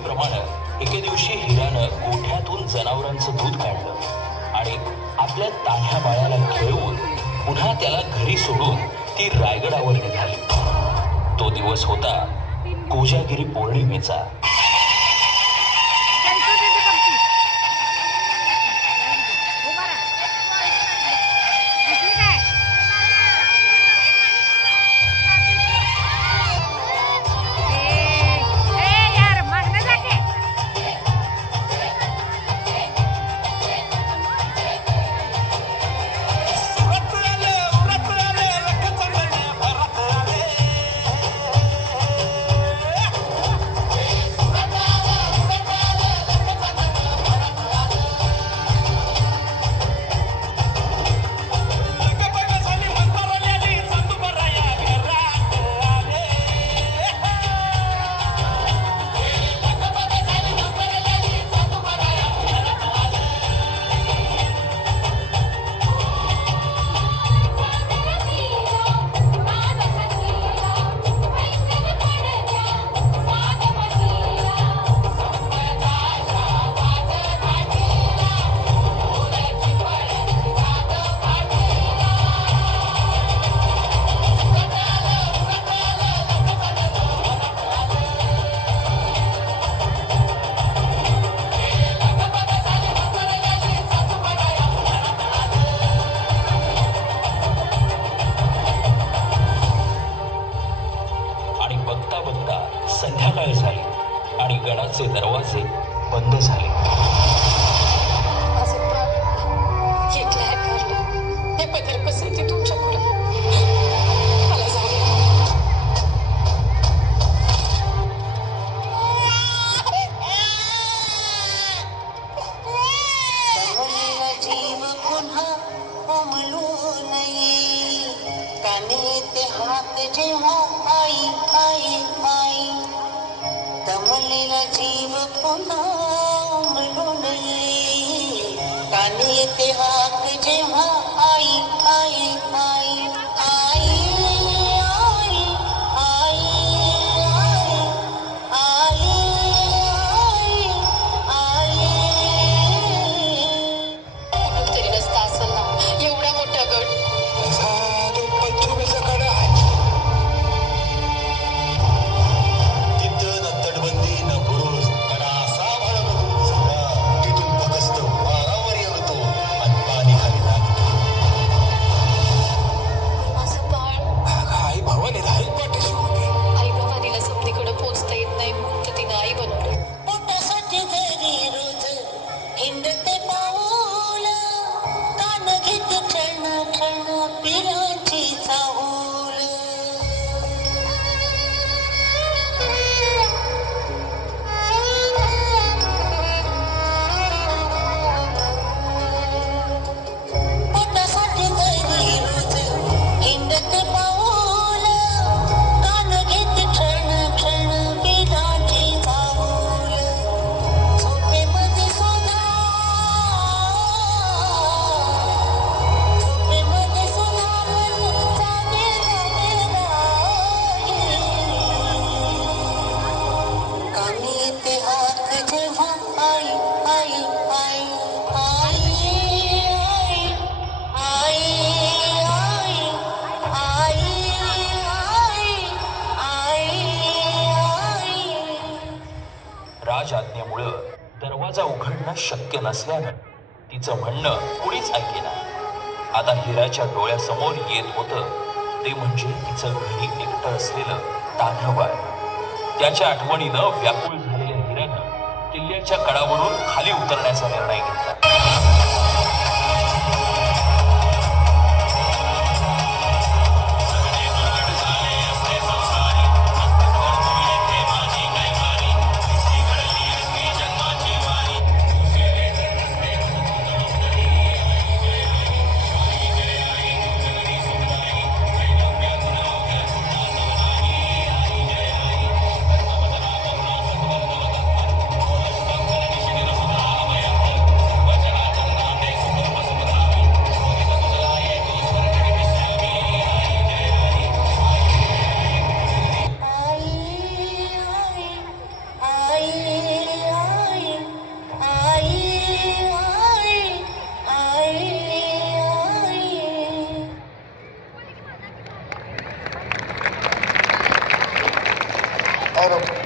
नेहमीप्रमाणे एके दिवशी हिरानं गोठ्यातून जनावरांचं दूध काढलं आणि आपल्या तान्ह्या बाळाला खेळवून पुन्हा त्याला घरी सोडून ती रायगडावर निघाली. तो दिवस होता कोजागिरी पौर्णिमेचा. संध्याकाळ झाली आणि गडाचे दरवाजे बंद झाले. दमलेला जीव पुन्हा उमलून येईल. कानी येते हाक जेव्हा आई आई आई आई आई आई आई आई आई. कुठून तरी रस्ता असेल ना, एवढा मोठा गड. पंचमीचा गड आहे. राजआज्ञेमुळं दरवाजा उघडणं शक्य नसल्यानं तिचं म्हणणं कुणीच ऐकेना. आता हिराच्या डोळ्यासमोर येत होतं ते म्हणजे तिचं घरी एकटं असलेलं तान्हं बाळ. त्याच्या आठवणीनं व्याकुळ झालेल्या हिरानं किल्ल्याच्या कडावरून खाली उतरण्याचा निर्णय घेतला. और